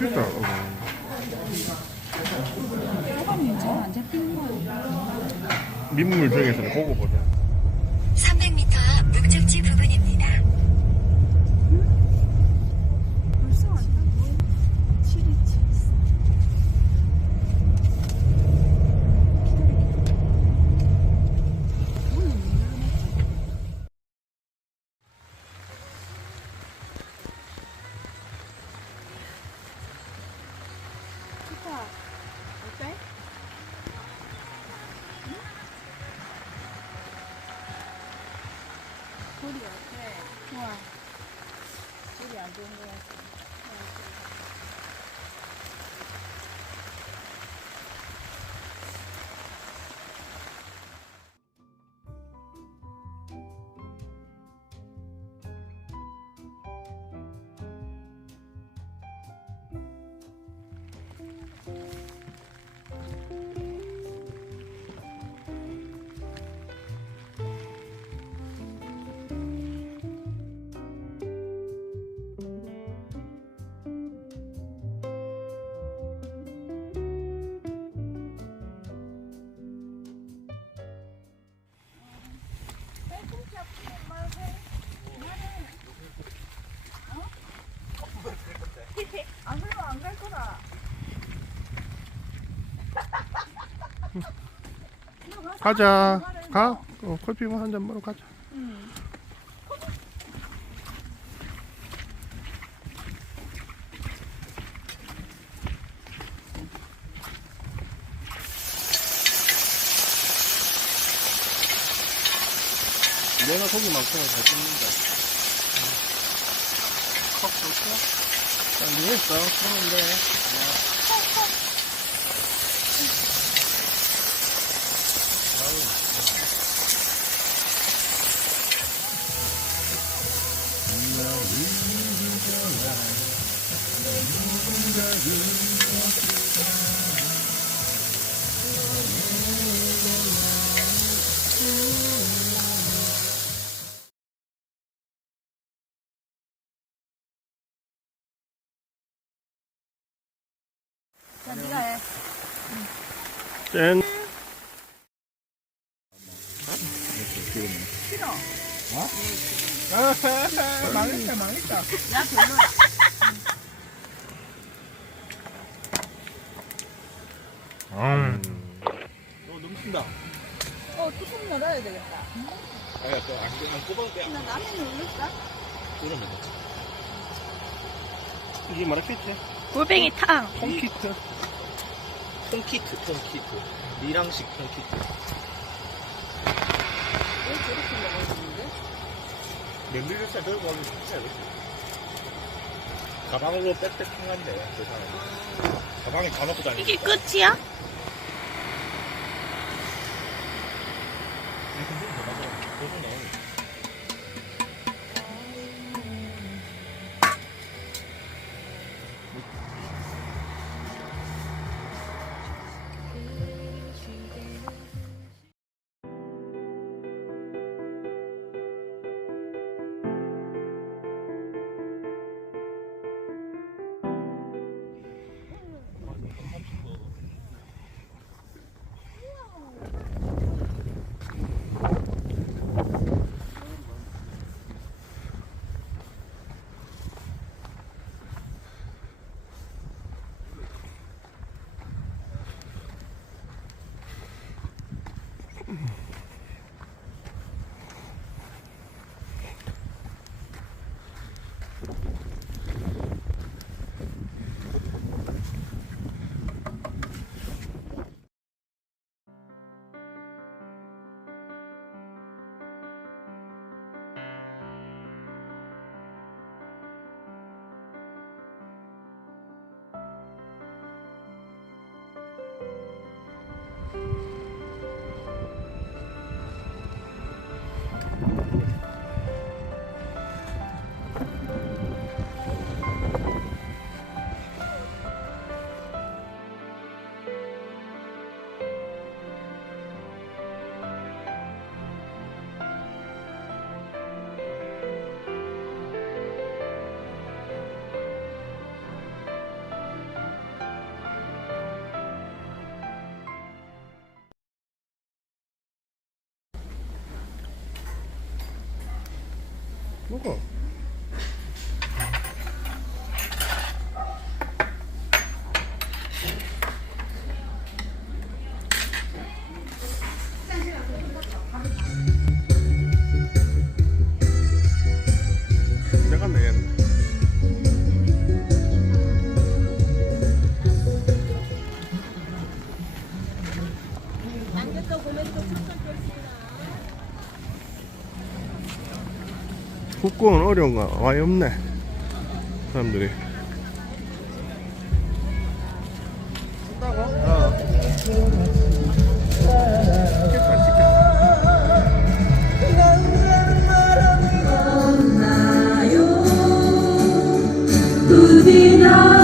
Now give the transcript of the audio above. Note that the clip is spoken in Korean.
그러니까 소감이 잘 안 잡히는 거야. 민물 중에서는 고급 버전. 300m 앞 목적지 부근입니다. 벌써 왔다고? 727. 좋다. 어때? 소리 어때? 좋아. 소리 안 좋은 거 같아. 안 그러면 안 갈 거다. 가자. 가. 커피만 한 잔 먹으러 가자. 내가 고기만큼은 잘 찍는다. 컵 좋고? 니 했어. 그러는데. 자, 네가 해. 짠. 싫어. 망했다, 망했다. 야, 별로야. 넘친다. 뚜껑 열어야 되겠다. 아야, 안 꼽아도 돼. 나 라면 올릴까? 이러면 되지. 이게 말했겠지? 골뱅이 탕. 통키트. 통키트. 미랑식 통키트. 왜 저렇게 먹었는데? 면밀 살 들고 가면 진짜 이렇게. 가방으로 백패킹한데, 그 사람이. 가방에 다 넣고 다니는 이게 끝이야? 계속 나오네. 먹어. 내갔네 얘는. 국공은 어려운가? 와이 없네 사람들이. 춥다고? 어. 찍겠다 찍겠다. 부디 나